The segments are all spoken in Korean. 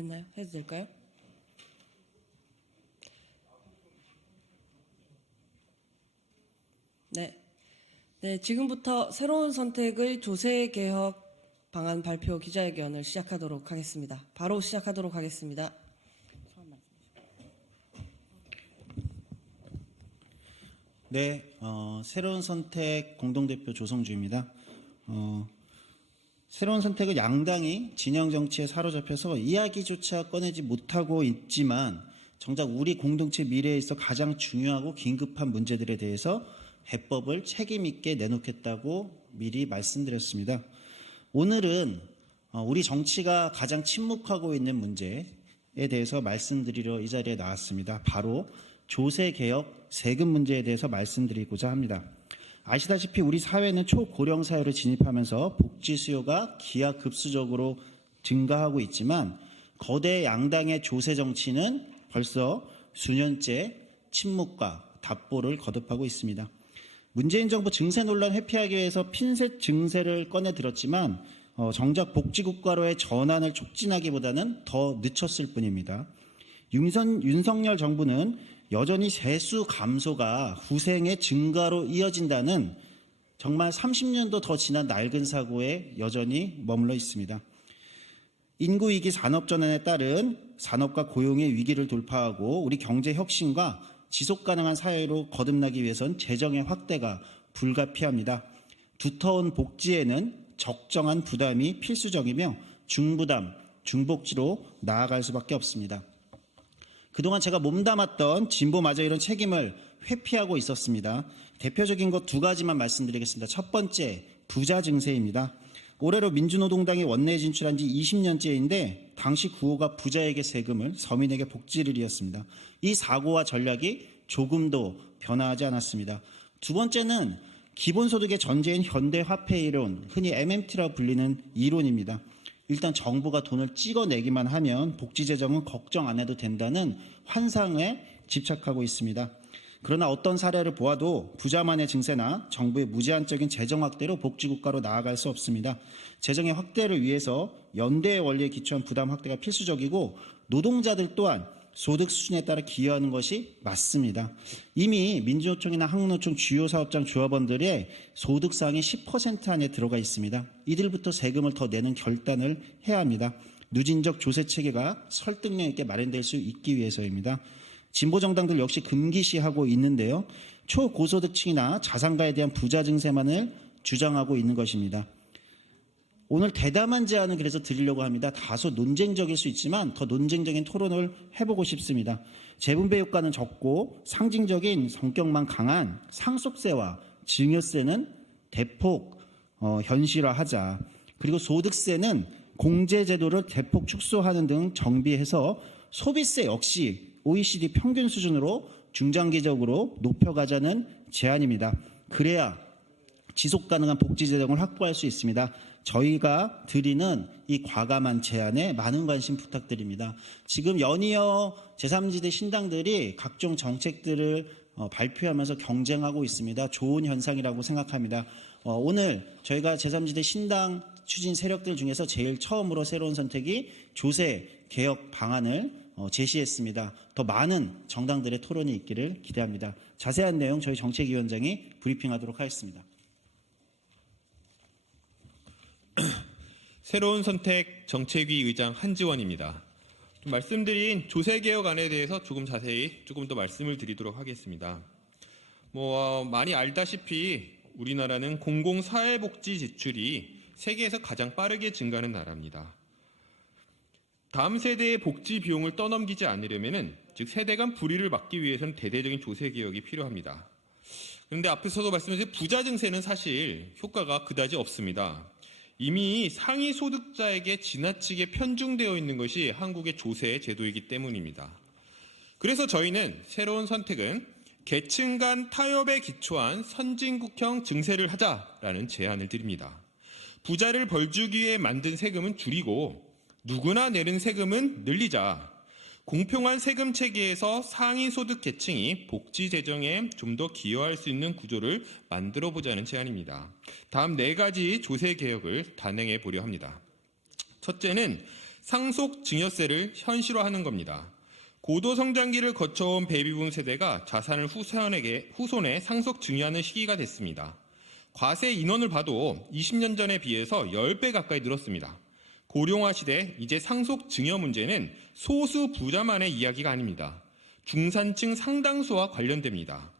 됐나요? 해도 될까요? 네, 지금부터 새로운 선택의 조세개혁 방안 발표 기자회견을 시작하도록 하겠습니다. 바로 시작하도록 하겠습니다. 네, 새로운 선택 공동대표 조성주입니다. 새로운 선택은 양당이 진영 정치에 사로잡혀서 이야기조차 꺼내지 못하고 있지만 정작 우리 공동체 미래에 있어 가장 중요하고 긴급한 문제들에 대해서 해법을 책임 있게 내놓겠다고 미리 말씀드렸습니다. 오늘은 우리 정치가 가장 침묵하고 있는 문제에 대해서 말씀드리러 이 자리에 나왔습니다. 바로 조세개혁 세금 문제에 대해서 말씀드리고자 합니다. 아시다시피 우리 사회는 초고령 사회로 진입하면서 복지 수요가 기하급수적으로 증가하고 있지만 거대 양당의 조세 정치는 벌써 수년째 침묵과 답보를 거듭하고 있습니다. 문재인 정부 증세 논란 회피하기 위해서 핀셋 증세를 꺼내 들었지만 정작 복지국가로의 전환을 촉진하기보다는 더 늦췄을 뿐입니다. 윤석열 정부는 여전히 세수 감소가 후생의 증가로 이어진다는 정말 30년도 더 지난 낡은 사고에 여전히 머물러 있습니다. 인구위기 산업전환에 따른 산업과 고용의 위기를 돌파하고 우리 경제 혁신과 지속가능한 사회로 거듭나기 위해선 재정의 확대가 불가피합니다. 두터운 복지에는 적정한 부담이 필수적이며 중부담, 중복지로 나아갈 수밖에 없습니다. 그동안 제가 몸담았던 진보마저 이런 책임을 회피하고 있었습니다. 대표적인 것 두 가지만 말씀드리겠습니다. 첫 번째, 부자 증세입니다. 올해로 민주노동당이 원내에 진출한 지 20년째인데 당시 구호가 부자에게 세금을, 서민에게 복지를 이었습니다. 이 사고와 전략이 조금도 변화하지 않았습니다. 두 번째는 기본소득의 전제인 현대화폐 이론, 흔히 MMT라고 불리는 이론입니다. 일단 정부가 돈을 찍어내기만 하면 복지재정은 걱정 안 해도 된다는 환상에 집착하고 있습니다. 그러나 어떤 사례를 보아도 부자만의 증세나 정부의 무제한적인 재정 확대로 복지국가로 나아갈 수 없습니다. 재정의 확대를 위해서 연대의 원리에 기초한 부담 확대가 필수적이고 노동자들 또한 소득 수준에 따라 기여하는 것이 맞습니다. 이미 민주노총이나 한국노총 주요 사업장 조합원들의 소득상이 10% 안에 들어가 있습니다. 이들부터 세금을 더 내는 결단을 해야 합니다. 누진적 조세 체계가 설득력 있게 마련될 수 있기 위해서입니다. 진보 정당들 역시 금기시하고 있는데요. 초고소득층이나 자산가에 대한 부자 증세만을 주장하고 있는 것입니다. 오늘 대담한 제안을 그래서 드리려고 합니다. 다소 논쟁적일 수 있지만 더 논쟁적인 토론을 해보고 싶습니다. 재분배 효과는 적고 상징적인 성격만 강한 상속세와 증여세는 대폭 현실화하자. 그리고 소득세는 공제제도를 대폭 축소하는 등 정비해서 소비세 역시 OECD 평균 수준으로 중장기적으로 높여가자는 제안입니다. 그래야 지속가능한 복지재정을 확보할 수 있습니다. 저희가 드리는 이 과감한 제안에 많은 관심 부탁드립니다. 지금 연이어 제3지대 신당들이 각종 정책들을 발표하면서 경쟁하고 있습니다. 좋은 현상이라고 생각합니다. 오늘 저희가 제3지대 신당 추진 세력들 중에서 제일 처음으로 새로운 선택이 조세 개혁 방안을 제시했습니다. 더 많은 정당들의 토론이 있기를 기대합니다. 자세한 내용 저희 정책위원장이 브리핑하도록 하겠습니다. 새로운 선택 정책위 의장 한지원입니다. 말씀드린 조세개혁안에 대해서 조금 더 말씀을 드리도록 하겠습니다. 많이 알다시피 우리나라는 공공사회복지 지출이 세계에서 가장 빠르게 증가하는 나라입니다. 다음 세대의 복지 비용을 떠넘기지 않으려면, 즉 세대 간 불의를 막기 위해서는 대대적인 조세개혁이 필요합니다. 그런데 앞에서도 말씀드린 부자 증세는 사실 효과가 그다지 없습니다. 이미 상위 소득자에게 지나치게 편중되어 있는 것이 한국의 조세 제도이기 때문입니다. 그래서 저희는 새로운 선택은 계층 간 타협에 기초한 선진국형 증세를 하자라는 제안을 드립니다. 부자를 벌주기 위해 만든 세금은 줄이고 누구나 내는 세금은 늘리자. 공평한 세금 체계에서 상위 소득 계층이 복지 재정에 좀 더 기여할 수 있는 구조를 만들어 보자는 제안입니다. 다음 4가지 조세 개혁을 단행해 보려 합니다. 첫째는 상속 증여세를 현실화하는 겁니다. 고도 성장기를 거쳐온 베이비붐 세대가 자산을 후손에 상속 증여하는 시기가 됐습니다. 과세 인원을 봐도 20년 전에 비해서 10배 가까이 늘었습니다. 고령화 시대 이제 상속 증여 문제는 소수 부자만의 이야기가 아닙니다. 중산층 상당수와 관련됩니다.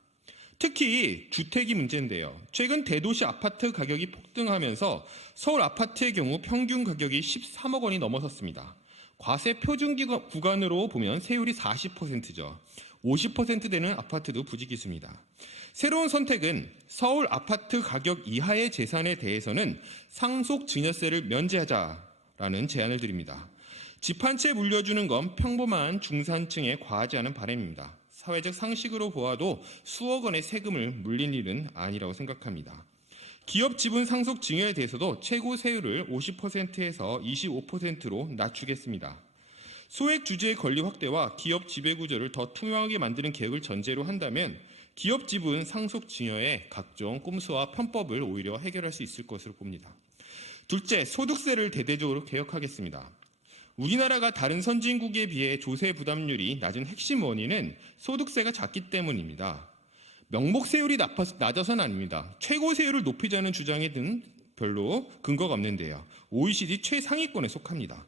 특히 주택이 문제인데요. 최근 대도시 아파트 가격이 폭등하면서 서울 아파트의 경우 평균 가격이 13억 원이 넘어섰습니다. 과세 표준 구간으로 보면 세율이 40%죠. 50% 되는 아파트도 부지기수입니다. 새로운 선택은 서울 아파트 가격 이하의 재산에 대해서는 상속 증여세를 면제하자라는 제안을 드립니다. 집 한 채 물려주는 건 평범한 중산층에 과하지 않은 바람입니다. 사회적 상식으로 보아도 수억 원의 세금을 물린 일은 아니라고 생각합니다. 기업 지분 상속 증여에 대해서도 최고 세율을 50%에서 25%로 낮추겠습니다. 소액 주주의 권리 확대와 기업 지배 구조를 더 투명하게 만드는 계획을 전제로 한다면 기업 지분 상속 증여의 각종 꼼수와 편법을 오히려 해결할 수 있을 것으로 봅니다. 둘째, 소득세를 대대적으로 개혁하겠습니다. 우리나라가 다른 선진국에 비해 조세 부담률이 낮은 핵심 원인은 소득세가 작기 때문입니다. 명목 세율이 낮아서는 아닙니다. 최고 세율을 높이자는 주장에는 별로 근거가 없는데요. OECD 최상위권에 속합니다.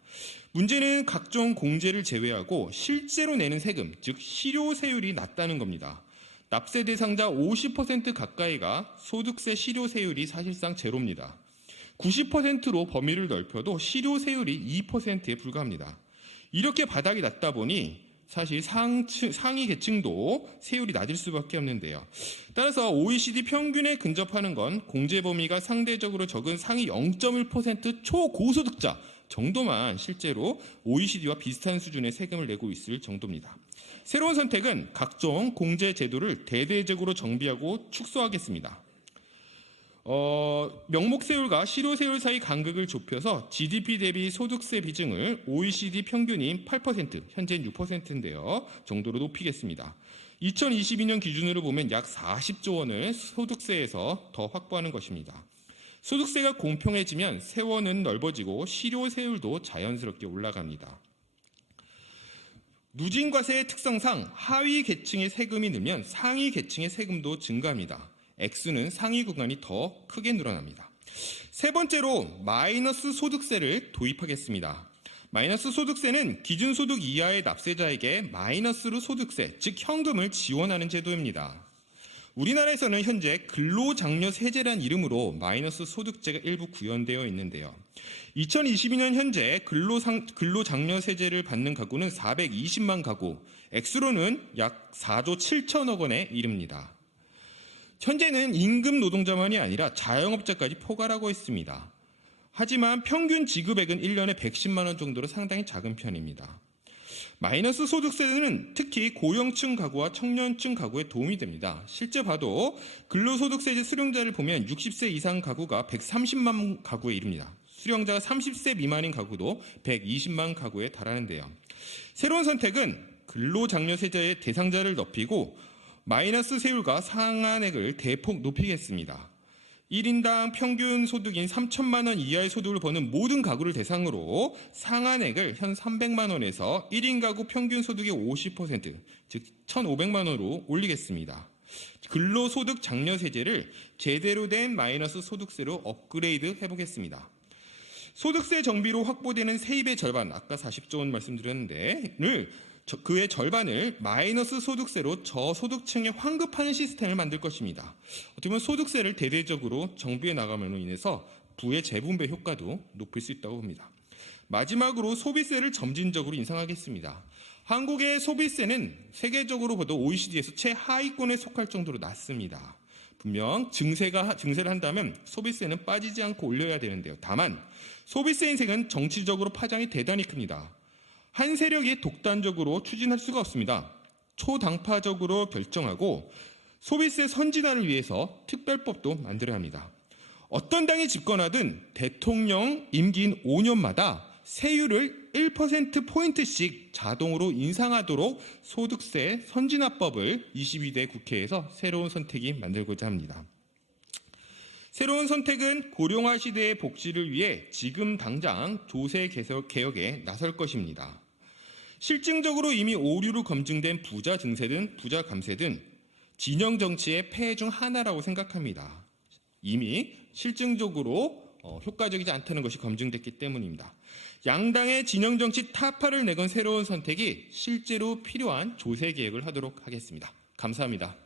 문제는 각종 공제를 제외하고 실제로 내는 세금, 즉 실효세율이 낮다는 겁니다. 납세 대상자 50% 가까이가 소득세 실효세율이 사실상 제로입니다. 90%로 범위를 넓혀도 실효세율이 2%에 불과합니다. 이렇게 바닥이 낮다 보니 사실 상위 계층도 세율이 낮을 수밖에 없는데요. 따라서 OECD 평균에 근접하는 건 공제 범위가 상대적으로 적은 상위 0.1% 초고소득자 정도만 실제로 OECD와 비슷한 수준의 세금을 내고 있을 정도입니다. 새로운 선택은 각종 공제 제도를 대대적으로 정비하고 축소하겠습니다. 명목세율과 실효세율 사이 간극을 좁혀서 GDP 대비 소득세 비중을 OECD 평균인 8%, 현재는 6%인데요. 정도로 높이겠습니다. 2022년 기준으로 보면 약 40조 원을 소득세에서 더 확보하는 것입니다. 소득세가 공평해지면 세원은 넓어지고 실효세율도 자연스럽게 올라갑니다. 누진과세의 특성상 하위 계층의 세금이 늘면 상위 계층의 세금도 증가합니다. 액수는 상위 구간이 더 크게 늘어납니다. 세 번째로 마이너스 소득세를 도입하겠습니다. 마이너스 소득세는 기준소득 이하의 납세자에게 마이너스로 소득세, 즉 현금을 지원하는 제도입니다. 우리나라에서는 현재 근로장려세제란 이름으로 마이너스 소득세가 일부 구현되어 있는데요. 2022년 현재 근로장려세제를 받는 가구는 420만 가구, 액수로는 약 4조 7천억 원에 이릅니다. 현재는 임금 노동자만이 아니라 자영업자까지 포괄하고 있습니다. 하지만 평균 지급액은 1년에 110만 원 정도로 상당히 작은 편입니다. 마이너스 소득세는 특히 고령층 가구와 청년층 가구에 도움이 됩니다. 실제 봐도 근로소득세제 수령자를 보면 60세 이상 가구가 130만 가구에 이릅니다. 수령자가 30세 미만인 가구도 120만 가구에 달하는데요. 새로운 선택은 근로장려세제의 대상자를 높이고 마이너스 세율과 상한액을 대폭 높이겠습니다. 1인당 평균 소득인 3천만 원 이하의 소득을 버는 모든 가구를 대상으로 상한액을 현 300만 원에서 1인 가구 평균 소득의 50%, 즉 1,500만 원으로 올리겠습니다. 근로소득 장려세제를 제대로 된 마이너스 소득세로 업그레이드 해보겠습니다. 소득세 정비로 확보되는 세입의 절반, 아까 40조 원 말씀드렸는데 그의 절반을 마이너스 소득세로 저소득층에 환급하는 시스템을 만들 것입니다. 어떻게 보면 소득세를 대대적으로 정비해 나감으로 인해서 부의 재분배 효과도 높일 수 있다고 봅니다. 마지막으로 소비세를 점진적으로 인상하겠습니다. 한국의 소비세는 세계적으로 봐도 OECD에서 최하위권에 속할 정도로 낮습니다. 분명 증세를 한다면 소비세는 빠지지 않고 올려야 되는데요. 다만 소비세 인생은 정치적으로 파장이 대단히 큽니다. 한 세력이 독단적으로 추진할 수가 없습니다. 초당파적으로 결정하고 소비세 선진화를 위해서 특별법도 만들어야 합니다. 어떤 당이 집권하든 대통령 임기인 5년마다 세율을 1%포인트씩 자동으로 인상하도록 소득세 선진화법을 22대 국회에서 새로운 선택이 만들고자 합니다. 새로운 선택은 고령화 시대의 복지를 위해 지금 당장 조세 개혁에 나설 것입니다. 실증적으로 이미 오류로 검증된 부자 증세든 부자 감세든 진영 정치의 폐해 중 하나라고 생각합니다. 이미 실증적으로 효과적이지 않다는 것이 검증됐기 때문입니다. 양당의 진영 정치 타파를 내건 새로운 선택이 실제로 필요한 조세 개혁을 하도록 하겠습니다. 감사합니다.